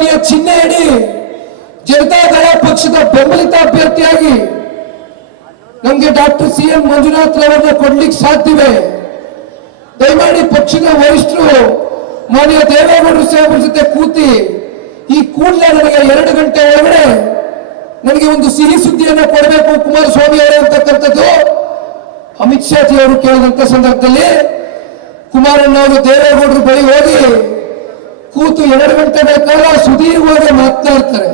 ಪಾರ್ಟಿಯ ಚಿಹ್ನೆ ಇಡಿ ಜನತಾದಳ ಪಕ್ಷದ ಬೆಂಬಲಿತ ಅಭ್ಯರ್ಥಿಯಾಗಿ ನಮಗೆ ಡಾಕ್ಟರ್ ಸಿ.ಎನ್. ಮಂಜುನಾಥ್ ಅವರನ್ನ ಕೊಡ್ಲಿಕ್ಕೆ ಸಾಧ್ಯವೆ. ದಯಮಾಡಿ ಪಕ್ಷದ ವರಿಷ್ಠರು ಮಾನ್ಯ ದೇವೇಗೌಡರು ಸಾಹೇಬರ ಜೊತೆ ಕೂತಿ ಈ ಕೂಡಲೇ ನನಗೆ 2 ಗಂಟೆ ಒಳಗಡೆ ನನಗೆ ಒಂದು ಸಿಹಿ ಸುದ್ದಿಯನ್ನು ಕೊಡಬೇಕು ಕುಮಾರಸ್ವಾಮಿ ಅವರೇ ಅಂತಕ್ಕಂಥದ್ದು ಅಮಿತ್ ಶಾ ಜಿ ಅವರು ಕೇಳಿದಂತ ಸಂದರ್ಭದಲ್ಲಿ ಕುಮಾರಣ್ಣ ಅವರು ದೇವೇಗೌಡರು ಬಳಿ ಹೋಗಿ ಕೂತು 2 ಗಂಟೆಗಳ ಕಾಲ ಸುದೀರ್ಘವಾಗಿ ಮಾತನಾಡ್ತಾರೆ.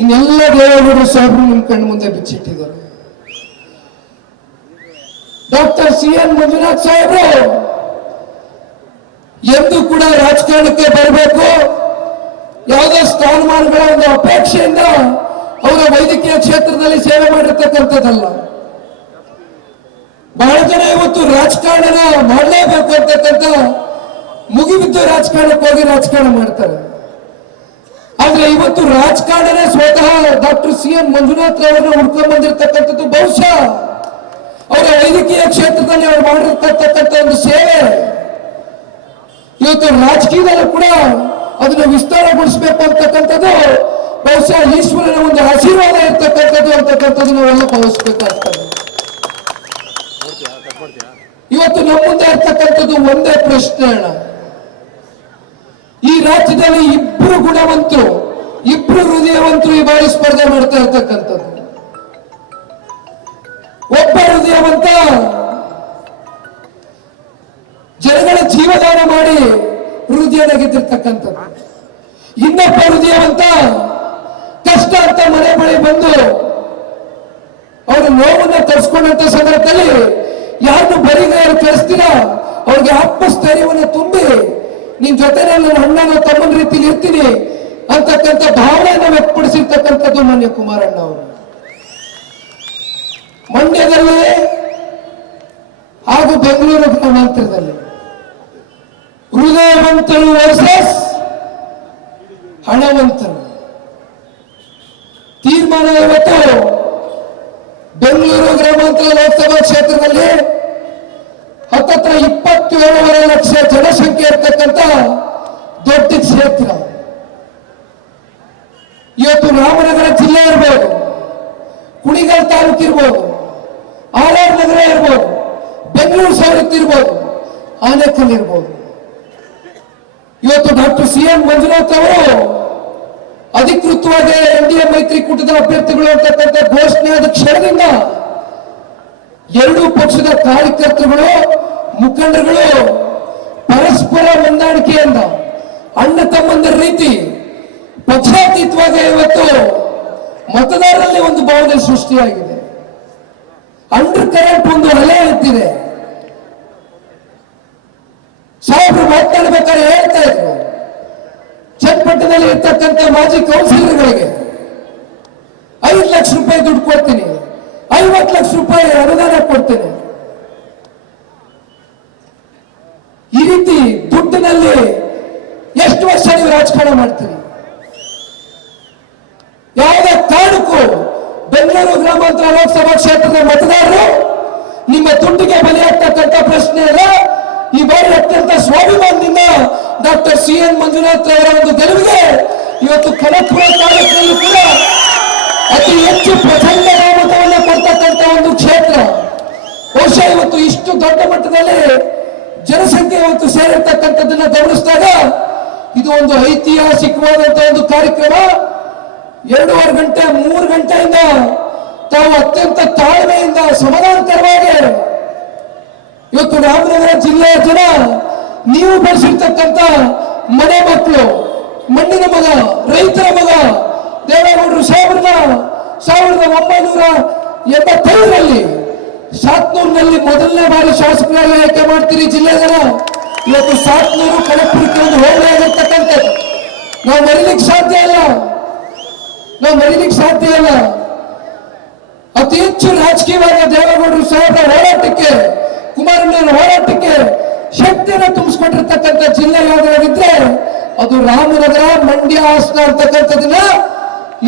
ಇನ್ನೆಲ್ಲ ದೇವೇಗೌಡರು ಸಾಹೇಬರು ನಿಮ್ಮ ಕಣ್ಣು ಮುಂದೆ ಬಿಚ್ಚಿಟ್ಟಿದ್ದಾರೆ. Doctor CN. ಮಂಜುನಾಥ್ ಸಾಹೇಬರು ಎಂದು ಕೂಡ ರಾಜಕಾರಣಕ್ಕೆ ಬರಬೇಕು, ಯಾವುದೇ ಸ್ಥಾನಮಾನಗಳ ಒಂದು ಅಪೇಕ್ಷೆಯಿಂದ ಅವರ ವೈದ್ಯಕೀಯ ಕ್ಷೇತ್ರದಲ್ಲಿ ಸೇವೆ ಮಾಡಿರ್ತಕ್ಕಂಥದ್ದಲ್ಲ. ಬಹಳ ಜನ ಇವತ್ತು ರಾಜಕಾರಣ ಮಾಡಲೇಬೇಕು ಅಂತಕ್ಕಂಥ ಮುಗಿಬಿದ್ದು ರಾಜಕಾರಣಕ್ಕೆ ಹೋಗಿ ರಾಜಕಾರಣ ಮಾಡ್ತಾರೆ. ಆದ್ರೆ ಇವತ್ತು ರಾಜಕಾರಣನೇ ಸ್ವತಃ ಡಾಕ್ಟರ್ ಸಿ.ಎನ್. ಮಂಜುನಾಥ್ ಅವರನ್ನ ಹುಡ್ಕೊಂಡ್ ಬಂದಿರತಕ್ಕಂಥದ್ದು ಬಹುಶಃ ಅವರ ವೈದ್ಯಕೀಯ ಕ್ಷೇತ್ರದಲ್ಲಿ ಅವರು ಮಾಡಿರ್ತಕ್ಕಂಥ ಒಂದು ಸೇವೆ ಇವತ್ತು ರಾಜಕೀಯದಲ್ಲೂ ಕೂಡ ಅದನ್ನು ವಿಸ್ತಾರಗೊಳಿಸಬೇಕು ಅಂತಕ್ಕಂಥದ್ದು ಬಹುಶಃ ಈಶ್ವರನ ಒಂದು ಆಶೀರ್ವಾದ ಇರ್ತಕ್ಕಂಥದ್ದು ಅಂತಕ್ಕಂಥದ್ದು ನಾವೆಲ್ಲ ಭಾವಿಸಬೇಕಾಗ್ತದೆ. ಇವತ್ತು ನಮ್ಮ ಮುಂದೆ ಇರ್ತಕ್ಕಂಥದ್ದು ಒಂದೇ ಪ್ರಶ್ನೆ ಅಣ್ಣ, ಈ ರಾಜ್ಯದಲ್ಲಿ ಇಬ್ಬರು ಗುಣವಂತರು, ಇಬ್ಬರು ಹೃದಯವಂತರು ಈ ಬಾರಿ ಸ್ಪರ್ಧೆ ಮಾಡ್ತಾ ಇರ್ತಕ್ಕಂಥದ್ದು. ಒಬ್ಬ ಹೃದಯವಂತ ಜನಗಳ ಜೀವದಾನ ಮಾಡಿ ಹೃದಯನ ಗೆದ್ದಿರ್ತಕ್ಕಂಥದ್ದು, ಇನ್ನೊಬ್ಬ ಹೃದಯವಂತ ಕಷ್ಟ ಅಂತ ಮನೆ ಬಳಿ ಬಂದು ಅವರ ನೋವನ್ನ ತರಿಸ್ಕೊಂಡಂತ ಸಂದರ್ಭದಲ್ಲಿ ಯಾರನ್ನು ಬರಿಗಾರ ಕಳಿಸ್ತೀರಾ ಅವ್ರಿಗೆ ಆತ್ಮಸ್ಥೈರ್ಯವನ್ನು ತುಂಬಿ ನಿನ್ ಜೊತೆ ನನ್ನ ಅಣ್ಣನ ತಮ್ಮನ ರೀತಿಲಿ ಇರ್ತೀನಿ ಅಂತಕ್ಕಂಥ ಭಾವನೆಯನ್ನು ವ್ಯಕ್ತಪಡಿಸಿರ್ತಕ್ಕಂಥದ್ದು ಮಾನ್ಯ ಕುಮಾರಣ್ಣ ಅವರು. ಮಂಡ್ಯದಲ್ಲಿ ಹಾಗೂ ಬೆಂಗಳೂರು ಗ್ರಾಮಾಂತರದಲ್ಲಿ ಹೃದಯವಂತರು ವರ್ಸಸ್ ಹಣವಂತರು ತೀರ್ಮಾನ. ಇವತ್ತು ಬೆಂಗಳೂರು ಗ್ರಾಮಾಂತರ ಲೋಕಸಭಾ ಕ್ಷೇತ್ರದಲ್ಲಿ ಹತ್ತತ್ರ 27.5 ಲಕ್ಷ ಜನಸಂಖ್ಯೆ ಇರ್ತಕ್ಕಂಥ ದೊಡ್ಡ ಕ್ಷೇತ್ರ. ಇವತ್ತು ರಾಮನಗರ ಜಿಲ್ಲೆ ಇರ್ಬೋದು, ಕುಣಿಗಲ್ ತಾಲೂಕು ಇರ್ಬೋದು, ಆರ್ ನಗರ ಇರ್ಬೋದು, ಬೆಂಗಳೂರು ಸವಲತ್ತು ಇರ್ಬೋದು, ಆನೇಕಲ್ ಇರ್ಬೋದು. ಇವತ್ತು ಡಾಕ್ಟರ್ ಸಿ.ಎನ್. ಮಂಜುನಾಥ್ ಅವರು ಅಧಿಕೃತವಾಗಿ ಎನ್ಡಿಎ ಮೈತ್ರಿಕೂಟದ ಅಭ್ಯರ್ಥಿಗಳು ಅಂತಕ್ಕಂಥ ಘೋಷಣೆ ಆದ ಕ್ಷಣದಿಂದ ಎರಡೂ ಪಕ್ಷದ ಕಾರ್ಯಕರ್ತರುಗಳು, ಮುಖಂಡರುಗಳು ಪರಸ್ಪರ ಹೊಂದಾಣಿಕೆಯಿಂದ ಅಣ್ಣ ತಮ್ಮಂದರ ರೀತಿ ಪಕ್ಷಾತೀತವಾಗಿ ಇವತ್ತು ಮತದಾರರಲ್ಲಿ ಒಂದು ಭಾವನೆ ಸೃಷ್ಟಿಯಾಗಿದೆ. ಅಂಡರ್ ಕರೆಂಟ್ ಒಂದು ಅಲೆ ಎತ್ತಿದೆ. ಸಾಹೇಬರು ಮಾತನಾಡಬೇಕಾದ್ರೆ ಹೇಳ್ತಾ ಇದ್ರು, ಚನ್ನಪಟ್ಟಣದಲ್ಲಿ ಇರ್ತಕ್ಕಂಥ ಮಾಜಿ ಕೌನ್ಸಿಲರ್ಗಳಿಗೆ 5 ಲಕ್ಷ ರೂಪಾಯಿ ದುಡ್ಡು ಕೊಡ್ತೀನಿ, 50 ಲಕ್ಷ ರೂಪಾಯಿ ಅನುದಾನ ಕೊಡ್ತೇನೆ. ಈ ರೀತಿ ದುಡ್ಡಿನಲ್ಲಿ ಎಷ್ಟು ವರ್ಷ ನೀವು ರಾಜಕಾರಣ ಮಾಡ್ತೀರಿ? ಯಾವುದೇ ಕಾರಣಕ್ಕೂ ಬೆಂಗಳೂರು ಗ್ರಾಮಾಂತರ ಲೋಕಸಭಾ ಕ್ಷೇತ್ರದ ಮತದಾರರು ನಿಮ್ಮ ದುಡ್ಡಿಗೆ ಬಲಿಯಾಗ್ತಕ್ಕಂಥ ಪ್ರಶ್ನೆ ಅಲ್ಲ. ಈ ಬಾರಿ ಅತ್ಯಂತ ಸ್ವಾಭಿಮಾನದಿಂದ ಡಾಕ್ಟರ್ ಸಿ.ಎನ್. ಮಂಜುನಾಥ್ ಅವರ ಒಂದು ಗೆಲುವಿಗೆ ಇವತ್ತು ಕನಕಪುರ ತಾಲೂಕಿನಲ್ಲೂ ಕೂಡ ಅತಿ ಹೆಚ್ಚು ಪ್ರಚಂಡ ಮತವನ್ನು ಕೊಡ್ತಕ್ಕಂಥ ಒಂದು ಕ್ಷೇತ್ರ. ಬಹುಶಃ ಇವತ್ತು ಇಷ್ಟು ದೊಡ್ಡ ಮಟ್ಟದಲ್ಲಿ ಜನಸಂಖ್ಯೆ ಇವತ್ತು ಸೇರಿರ್ತಕ್ಕಂಥದ್ದನ್ನ ಗಮನಿಸಿದಾಗ ಇದು ಒಂದು ಐತಿಹಾಸಿಕವಾದಂತಹ ಒಂದು ಕಾರ್ಯಕ್ರಮ. 2.5 ಗಂಟೆ 3 ಗಂಟೆಯಿಂದ ತಾವು ಅತ್ಯಂತ ತಾಳ್ಮೆಯಿಂದ ಸಮಾಧಾನಕರವಾಗಿ ಇವತ್ತು ರಾಮನಗರ ಜಿಲ್ಲೆಯ ಜನ ನೀವು ಬೆಳೆಸಿರ್ತಕ್ಕಂಥ ಮನೆ ಮಕ್ಕಳು, ಮಣ್ಣಿನ ಮಗ, ರೈತರ ಮಗ ದೇವೇಗೌಡರು ಸಾಹೇಬ್ರನ್ನ 1985ರಲ್ಲಿ ಸಾತ್ನೂರಿನಲ್ಲಿ ಮೊದಲನೇ ಬಾರಿ ಶಾಸಕರಾಗಿ ಆಯ್ಕೆ ಮಾಡ್ತೀರಿ ಜಿಲ್ಲೆ ಜನ. ಇವತ್ತು ಸಾತ್ನೂರು ಕನಕಪುರಕ್ಕೆ ಒಂದು ಹೋಬಳಿ ಆಗಿರ್ತಕ್ಕಂಥದ್ದು ನಾವು ಮರಿಲಿಕ್ಕೆ ಸಾಧ್ಯ ಇಲ್ಲ. ಅತಿ ಹೆಚ್ಚು ರಾಜಕೀಯವಾಗಿ ದೇವೇಗೌಡರು ಸಾಹೇಬರ ಹೋರಾಟಕ್ಕೆ, ಕುಮಾರಣ್ಣನ ಹೋರಾಟಕ್ಕೆ ಶಕ್ತಿಯನ್ನು ತುಂಬಿಸ್ಕೊಂಡಿರ್ತಕ್ಕಂಥ ಜಿಲ್ಲೆ ಯಾವ್ದಾಗಿದ್ರೆ ಅದು ರಾಮನಗರ, ಮಂಡ್ಯ, ಹಾಸನ ಅಂತಕ್ಕಂಥದನ್ನ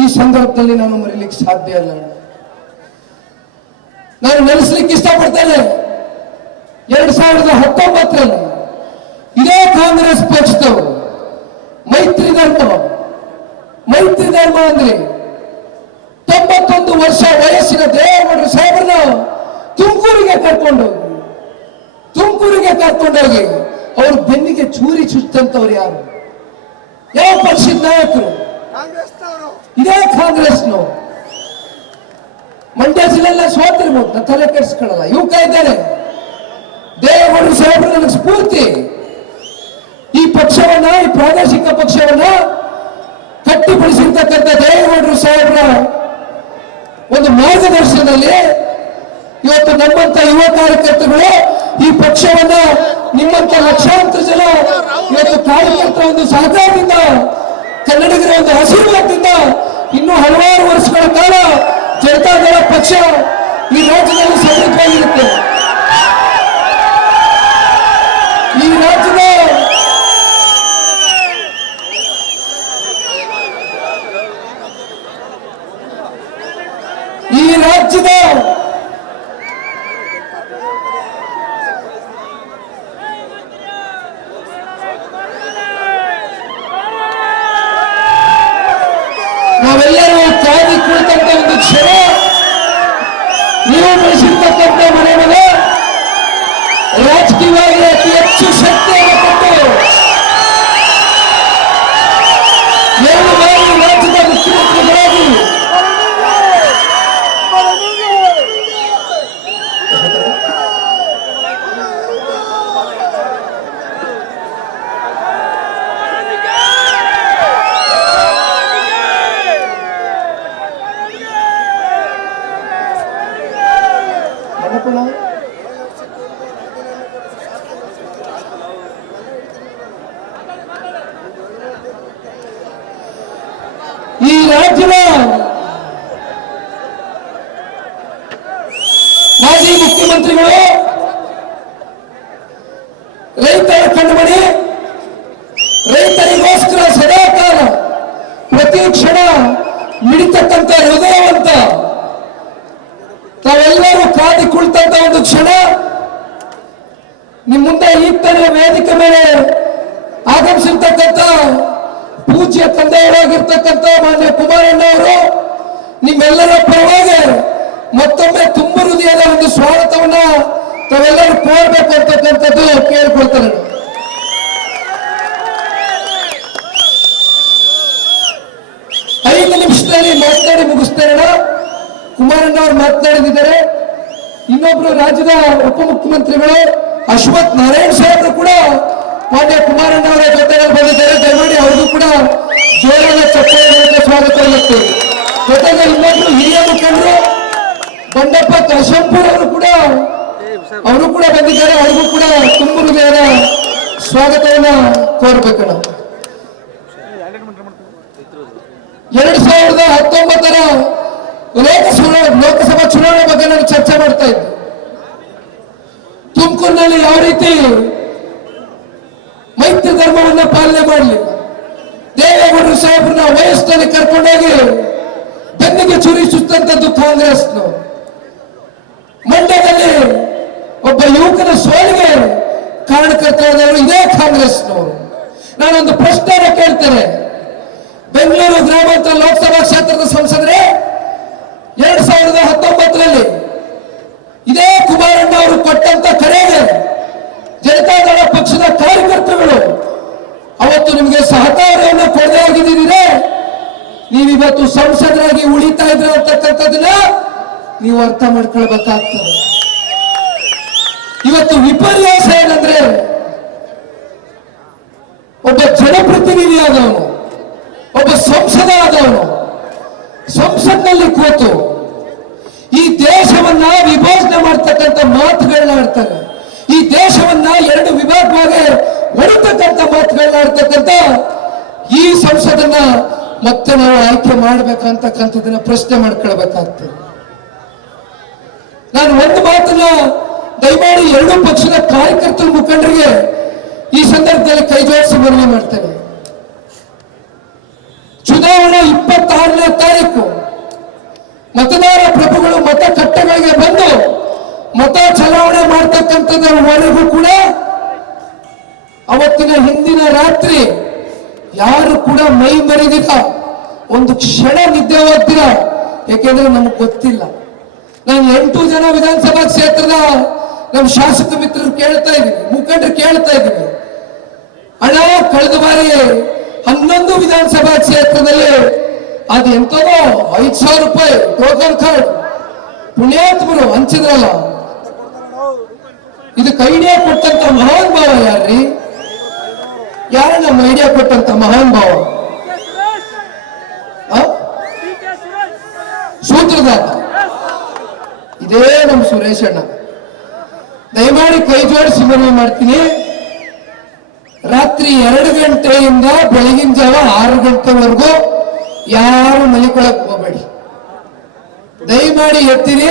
ಈ ಸಂದರ್ಭದಲ್ಲಿ ನಾನು ಮರಿಲಿಕ್ಕೆ ಸಾಧ್ಯ ಇಲ್ಲ. ನಾನು ನೆನೆಸ್ಲಿಕ್ಕೆ ಇಷ್ಟಪಡ್ತೇನೆ. 2019ರಲ್ಲಿ ಇದೇ ಕಾಂಗ್ರೆಸ್ ಪಕ್ಷದ ಮೈತ್ರಿ ಧರ್ಮ ಅಂದ್ರೆ 91 ವರ್ಷ ವಯಸ್ಸಿನ ದೇವೇಗೌಡರು ಸಾಹೇಬ್ರನ್ನ ತುಮಕೂರಿಗೆ ಕರ್ಕೊಂಡೋಗಿ ಅವ್ರ ಬೆನ್ನಿಗೆ ಚೂರಿ ಚುಚ್ಚಂತವ್ರು ಯಾರು? ಯಾವ ಪಕ್ಷದ ನಾಯಕರು? ಇದೇ ಕಾಂಗ್ರೆಸ್ನವರು. ಮಂಡ್ಯ ಜಿಲ್ಲೆಲ್ಲ ಸೋತಿರ್ಬೋದು, ನಾನು ತಲೆ ಕೆಡಿಸ್ಕೊಳ್ಳಲ್ಲ. ಯುವಕ ಇದ್ದಾರೆ, ದೇವೇಗೌಡರು ಸಾಹೇಬರು ನನಗೆ ಸ್ಫೂರ್ತಿ. ಈ ಪಕ್ಷವನ್ನ, ಈ ಪ್ರಾದೇಶಿಕ ಪಕ್ಷವನ್ನ ಕಟ್ಟಿಪಡಿಸಿರ್ತಕ್ಕಂಥ ದೇವೇಗೌಡರು ಸಾಹೇಬರ ಒಂದು ಮಾರ್ಗದರ್ಶನದಲ್ಲಿ ಇವತ್ತು ನಮ್ಮಂತ ಯುವ ಕಾರ್ಯಕರ್ತರುಗಳು ಈ ಪಕ್ಷವನ್ನ, ನಿಮ್ಮಂತ ಲಕ್ಷಾಂತರ ಜನ ಇವತ್ತು ಕಾರ್ಯಕರ್ತರ ಒಂದು ಸಹಕಾರದಿಂದ, ಕನ್ನಡಿಗರ ಒಂದು ಆಶೀರ್ವಾದದಿಂದ ಇನ್ನೂ ಹಲವಾರು ವರ್ಷಗಳ ಕಾಲ ಜನತಾದಳ ಪಕ್ಷ ಈ ರಾಜ್ಯದಲ್ಲಿ ಸಮೃದ್ಧವಾಗಿರುತ್ತೆ. ಈ ರಾಜ್ಯದ ನಾವೆಲ್ಲರೂ ಕಾದಿ ಕುಳಿತಂತ ಒಂದು ಕ್ಷಣ, ನೀವು ಬೆಳೆಸಿರ್ತಕ್ಕಂಥ ಮನೆ ರಾಜಕೀಯವಾಗಿ ಅತಿ ಹೆಚ್ಚು ಶಕ್ತಿಯನ್ನು ಕೊಟ್ಟು 2 ಬಾರಿ ರಾಜ್ಯದ ಮುಖ್ಯಮಂತ್ರಿಗಳಾಗಿ ಈ ರಾಜ್ಯದ ಮಾಜಿ ಮುಖ್ಯಮಂತ್ರಿಗಳು ರೈತರ ಕಣ್ಮಣಿ, ರೈತರಿಗೋಸ್ಕರ ಸದಾಕಾಲ ಪ್ರತಿ ಕ್ಷಣ ಮಿಡಿತಕ್ಕಂಥ ಹೃದಯವಂತ, ತಾವೆಲ್ಲರೂ ಕಾದಿ ಕುಳಿತಂತ ಒಂದು ಕ್ಷಣ ನಿಮ್ಮ ಮುಂದೆ ಈ ತರ ವೇದಿಕೆ ಮೇಲೆ ಆಗಮಿಸಿರ್ತಕ್ಕಂಥ ಪೂಜ್ಯ ತಂದೆಯವರಾಗಿರ್ತಕ್ಕಂಥ ಮಾನ್ಯ ಕುಮಾರಣ್ಣ ಅವರು ನಿಮ್ಮೆಲ್ಲರ ಪರವಾಗಿ ಮತ್ತೊಮ್ಮೆ ತುಂಬ ಹೃದಯದ ಒಂದು ಸ್ವಾಗತವನ್ನ ತಾವೆಲ್ಲರೂ ಕೋರ್ಬೇಕು ಅಂತಕ್ಕಂಥದ್ದು ಕೇಳ್ಕೊಳ್ತಾರೆ. ಐದು ನಿಮಿಷದಲ್ಲಿ ಮಾತನಾಡಿ ಮುಗಿಸ್ತೇನೆ. ಕುಮಾರಣ್ಣ ಅವರು ಮಾತನಾಡಿದ್ದಾರೆ. ಇನ್ನೊಬ್ರು ರಾಜ್ಯದ ಉಪಮುಖ್ಯಮಂತ್ರಿಗಳು ಅಶ್ವಥ್ ನಾರಾಯಣ್ ಸಾಹೇಬರು ಕೂಡ ಮಾನ್ಯ ಕುಮಾರಣ್ಣ ಅವರ ಜೊತೆಗೆ ಬಂದಿದ್ದಾರೆ. ದಯಮಾಡಿ ಅವ್ರಿಗೂ ಕೂಡ ಜೋರಾದ ಚಪ್ಪಾಳೆ ಸ್ವಾಗತ ಇರುತ್ತೆ. ಜೊತೆಗೆ ಇನ್ನೊಬ್ರು ಹಿರಿಯ ಮುಖಂಡರು ಬಂಡಪ್ಪ ಕಾಶಂಪುರ್ ಅವರು ಕೂಡ ಬಂದಿದ್ದಾರೆ. ಅವ್ರಿಗೂ ಕೂಡ ತುಂಬ ಹೃದಯದ ಸ್ವಾಗತವನ್ನ ಕೋರ್ಬೇಕು. ನಾವು 2019 ಲೋಕಸಭಾ ಚುನಾವಣೆ ಬಗ್ಗೆ ನಾನು ಚರ್ಚೆ ಮಾಡ್ತಾ ಇದ್ದೆ. ತುಮಕೂರಿನಲ್ಲಿ ಯಾವ ರೀತಿ ಮೈತ್ರಿ ಧರ್ಮವನ್ನ ಪಾಲನೆ ಮಾಡಲಿ, ದೇವೇಗೌಡರು ಸಾಹೇಬ್ರನ್ನ ವಯಸ್ಸಿನಲ್ಲಿ ಕರ್ಕೊಂಡೋಗಿ ಬೆನ್ನಿಗೆ ಚುರಿ ಚುಚ್ಚಂತದ್ದು ಕಾಂಗ್ರೆಸ್ನವರು. ಮಂಡ್ಯದಲ್ಲಿ ಒಬ್ಬ ಯುವಕನ ಸೋಲಿಗೆ ಕಾರಣಕರ್ತರಾದವರು ಇದೇ ಕಾಂಗ್ರೆಸ್ನವರು. ನಾನೊಂದು ಪ್ರಶ್ನೆಯನ್ನು ಕೇಳ್ತೇನೆ. ಬೆಂಗಳೂರು ಗ್ರಾಮಾಂತರ ಲೋಕಸಭಾ ಕ್ಷೇತ್ರದ ಸಂಸದರೇ 2019 ಇದೇ ಕುಮಾರಣ್ಣ ಅವರು ಕೊಟ್ಟಂತ ಕರೆಗೆ ಜನತಾದಳ ಪಕ್ಷದ ಕಾರ್ಯಕರ್ತರುಗಳು ಅವತ್ತು ನಿಮಗೆ ಸಹಕಾರವನ್ನು ಕೊಡದೇ ಆಗಿದ್ದೀರಿ. ನೀವಿವತ್ತು ಸಂಸದರಾಗಿ ಉಳಿತಾ ಇದ್ರೆ ಅಂತಕ್ಕಂಥದ್ದನ್ನ ನೀವು ಅರ್ಥ ಮಾಡ್ಕೊಳ್ಬೇಕಾಗ್ತದೆ. ಇವತ್ತು ವಿಪರ್ಯಾಸ ಏನಂದ್ರೆ, ಒಬ್ಬ ಜನಪ್ರತಿನಿಧಿ ಆದವನು, ಒಬ್ಬ ಸಂಸದ ಆದವನು ಸಂಸತ್ನಲ್ಲಿ ಕೂತು ಈ ದೇಶವನ್ನ ವಿಭಜನೆ ಮಾಡ್ತಕ್ಕಂಥ ಮಾತುಗಳನ್ನ ಆಡ್ತಾರೆ. ಈ ದೇಶವನ್ನ 2 ವಿಭಾಗವಾಗಿ ಹೊರತಕ್ಕಂಥ ಮಾತುಗಳನ್ನ ಆಡ್ತಕ್ಕಂಥ ಈ ಸಂಸದನ್ನ ಮತ್ತೆ ನಾವು ಆಯ್ಕೆ ಮಾಡ್ಬೇಕಂತಕ್ಕಂಥದನ್ನ ಪ್ರಶ್ನೆ ಮಾಡ್ಕೊಳ್ಬೇಕಾಗ್ತದೆ. ನಾನು ಒಂದು ಮಾತನ್ನ ದಯಮಾಡಿ 2 ಪಕ್ಷದ ಕಾರ್ಯಕರ್ತರ ಮುಖಂಡರಿಗೆ ಈ ಸಂದರ್ಭದಲ್ಲಿ ಕೈ ಜೋಡಿಸಿ ಮನವಿ ಮಾಡ್ತೇನೆ. ಚುನಾವಣೆ 26ನೇ ತಾರೀಕು ಮತದಾರ ಪ್ರಭುಗಳು ಮತಗಟ್ಟೆಗಳಿಗೆ ಬಂದು ಮತ ಚಲಾವಣೆ ಮಾಡ್ತಕ್ಕಂಥದ್ರವರೆಗೂ ಕೂಡ ಅವತ್ತಿನ ಹಿಂದಿನ ರಾತ್ರಿ ಯಾರು ಕೂಡ ಮೈ ಮರೆದಿಲ್ಲ, ಒಂದು ಕ್ಷಣ ನಿದ್ದೆ ಹೋಗ್ತೀರ, ಯಾಕೆಂದ್ರೆ ನಮಗೆ ಗೊತ್ತಿಲ್ಲ. ನಾನು 8 ಜನ ವಿಧಾನಸಭಾ ಕ್ಷೇತ್ರದ ನಮ್ಮ ಶಾಸಕ ಮಿತ್ರರು ಕೇಳ್ತಾ ಇದ್ದೀನಿ, ಮುಖಂಡರು ಕೇಳ್ತಾ ಇದ್ದೀನಿ, ಹಣ ಕಳೆದ ಬಾರಿ 11 ವಿಧಾನಸಭಾ ಕ್ಷೇತ್ರದಲ್ಲಿ ಅದು ಎಂತದೋ 5,000 ರೂಪಾಯಿ ಟೋಕನ್ ಕಾರ್ಡ್ ಪುಣ್ಯಾತ್ಮರು ಹಂಚಿದ್ರಲ್ಲ, ಇದಕ್ಕೆ ಐಡಿಯಾ ಕೊಟ್ಟಂತ ಮಹಾನ್ ಭಾವ ಯಾರ್ರಿ? ಯಾರ ನಮ್ಮ ಐಡಿಯಾ ಕೊಟ್ಟಂತ ಮಹಾನ್ ಭಾವ? ಸೂತ್ರಧಾರ ಇದೇ ನಮ್ಮ ಸುರೇಶ್ ಅಣ್ಣ. ದಯಮಾಡಿ ಕೈ ಜೋಡಿಸಿ ಮನವಿ ಮಾಡ್ತೀನಿ, ರಾತ್ರಿ 2 ಗಂಟೆಯಿಂದ ಬೆಳಗಿನ ಜಾವ 6 ಗಂಟೆವರೆಗೂ ಯಾರು ಮಲಿಕೊಳಕ್ ಹೋಗಬೇಡಿ. ದಯಮಾಡಿ ಎತ್ತಿರಿ.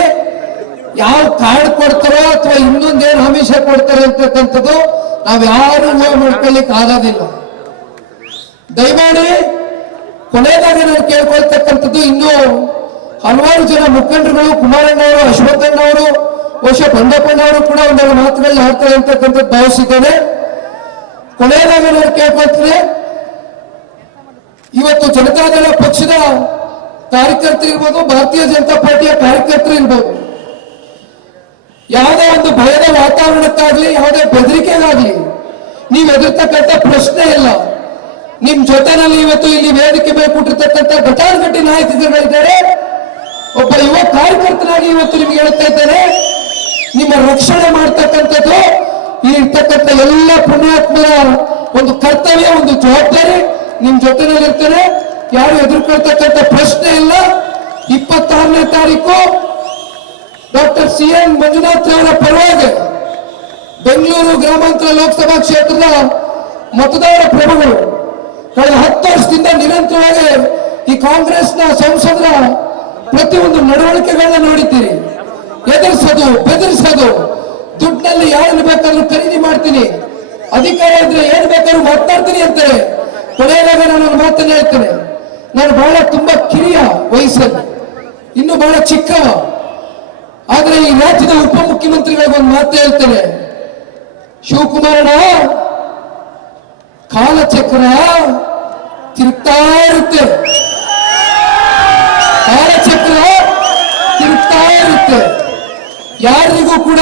ಯಾವ ಕಾರ್ಡ್ ಕೊಡ್ತಾರೋ ಅಥವಾ ಇನ್ನೊಂದೇನು ಆಮಿಷ ಕೊಡ್ತಾರೆ ಅಂತಕ್ಕಂಥದ್ದು ನಾವ್ ಯಾರು ಮಾಡ್ಕೊಳ್ಳಿಕ್ ಆಗೋದಿಲ್ಲ. ದಯಮಾಡಿ ಕೊನೆಯದಾಗಿ ನಾನು ಕೇಳ್ಕೊಳ್ತಕ್ಕಂಥದ್ದು, ಇನ್ನೂ ಹಲವಾರು ಜನ ಮುಖಂಡರುಗಳು, ಕುಮಾರಣ್ಣವರು, ಅಶ್ವತ್ಥಣ್ಣವರು, ಬಹುಶಃ ಬಂಡಪ್ಪಣ್ಣವರು ಕೂಡ ಒಂದೆರಡು ಮಾತುಗಳಲ್ಲಿ ಆಡ್ತಾರೆ ಅಂತಕ್ಕಂಥದ್ದು ಭಾವಿಸಿದ್ದೇನೆ. ಕೊನೆಯದಾಗಿ ನಾನು ಕೇಳ್ಕೊಳ್ತೀನಿ, ಇವತ್ತು ಜನತಾದಳ ಪಕ್ಷದ ಕಾರ್ಯಕರ್ತರು ಇರ್ಬೋದು, ಭಾರತೀಯ ಜನತಾ ಪಾರ್ಟಿಯ ಕಾರ್ಯಕರ್ತರು ಇರ್ಬೋದು, ಯಾವುದೇ ಒಂದು ಭಯದ ವಾತಾವರಣಕ್ಕಾಗ್ಲಿ, ಯಾವುದೇ ಬೆದರಿಕೆಗಾಗ್ಲಿ ನೀವು ಎದುರ್ತಕ್ಕಂಥ ಪ್ರಶ್ನೆ ಇಲ್ಲ. ನಿಮ್ ಜೊತೆನಲ್ಲಿ ಇವತ್ತು ಇಲ್ಲಿ ವೇದಿಕೆ ಮೇಲೆ ಕೂಟಿರ್ತಕ್ಕಂಥ ಘಟಾನುಘಟಿ ನಾಯಕರುಗಳಿದ್ದಾರೆ. ಒಬ್ಬ ಯುವ ಕಾರ್ಯಕರ್ತನಾಗಿ ಇವತ್ತು ನಿಮ್ಗೆ ಹೇಳ್ತಾ ಇದ್ದೇನೆ, ನಿಮ್ಮ ರಕ್ಷಣೆ ಮಾಡ್ತಕ್ಕಂಥದ್ದು ಇರ್ತಕ್ಕಂಥ ಎಲ್ಲ ಪುಣ್ಯಾತ್ಮರ ಒಂದು ಕರ್ತವ್ಯ, ಒಂದು ಜವಾಬ್ದಾರಿ. ನಿಮ್ ಜೊತೆನಲ್ಲಿ ಇರ್ತೇನೆ, ಯಾರು ಎದುರ್ಕೊಳ್ತಕ್ಕಂಥ ಪ್ರಶ್ನೆ ಇಲ್ಲ. 26ನೇ ತಾರೀಕು ಡಾಕ್ಟರ್ CN ಮಂಜುನಾಥ್ ಅವರ ಪರವಾಗಿ ಬೆಂಗಳೂರು ಗ್ರಾಮಾಂತರ ಲೋಕಸಭಾ ಕ್ಷೇತ್ರದ ಮತದಾರ ಪ್ರಭುಗಳು ಕಳೆದ 10 ವರ್ಷದಿಂದ ನಿರಂತರವಾಗಿ ಈ ಕಾಂಗ್ರೆಸ್ನ ಸಂಸದರ ಪ್ರತಿಯೊಂದು ನಡವಳಿಕೆಗಳನ್ನ ನೋಡಿದ್ದೀರಿ. ಎದುರಿಸೋದು, ಬೆದರಿಸೋದು, ದುಡ್ಡಿನಲ್ಲಿ ಯಾರನ್ನು ಬೇಕಾದ್ರೂ ಖರೀದಿ ಮಾಡ್ತೀನಿ, ಅಧಿಕಾರ ಇದ್ರೆ ಏನ್ ಬೇಕಾದ್ರೂ ಮಾತನಾಡ್ತೀನಿ ಅಂತಾರೆ. ಕೊನೆಯದಾಗ ನಾನು ಒಂದು ಮಾತನ್ನ ಹೇಳ್ತೇನೆ, ನಾನು ಬಹಳ ತುಂಬಾ ಕಿರಿಯ ವಯಸ್ಸಲ್ಲಿ, ಇನ್ನು ಬಹಳ ಚಿಕ್ಕವ, ಆದ್ರೆ ಈ ರಾಜ್ಯದ ಉಪಮುಖ್ಯಮಂತ್ರಿಗಳಿಗೆ ಒಂದು ಮಾತು ಹೇಳ್ತೇನೆ, ಶಿವಕುಮಾರಣ್ಣ, ಕಾಲಚಕ್ರ ತಿರುಗ್ತಾ ಇರುತ್ತೆ, ಕಾಲಚಕ್ರ ತಿರುಗ್ತಾ ಇರುತ್ತೆ. ಯಾರಿಗೂ ಕೂಡ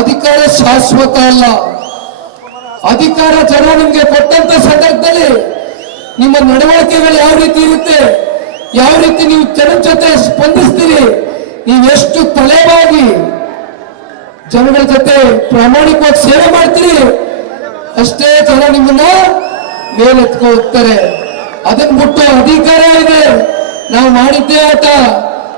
ಅಧಿಕಾರ ಶಾಶ್ವತ ಅಲ್ಲ. ಅಧಿಕಾರ ಜನ ನಿಮ್ಗೆ ಕೊಟ್ಟಂತ ಸಂದರ್ಭದಲ್ಲಿ ನಿಮ್ಮ ನಡವಳಿಕೆಗಳು ಯಾವ ರೀತಿ ಇರುತ್ತೆ, ಯಾವ ರೀತಿ ನೀವು ಜನರ ಜೊತೆ ಸ್ಪಂದಿಸ್ತೀರಿ, ನೀವೆಷ್ಟು ತಲೆಬಾಗಿ ಜನಗಳ ಜೊತೆ ಪ್ರಾಮಾಣಿಕವಾಗಿ ಸೇವೆ ಮಾಡ್ತೀರಿ, ಅಷ್ಟೇ ಜನ ನಿಮ್ಮನ್ನ ಮೇಲೆತ್ಕೊ ಹೋಗ್ತಾರೆ. ಅದನ್ನ ಬಿಟ್ಟು ಅಧಿಕಾರ ಇದೆ, ನಾವು ಮಾಡಿದ್ದೇ ಆಟ,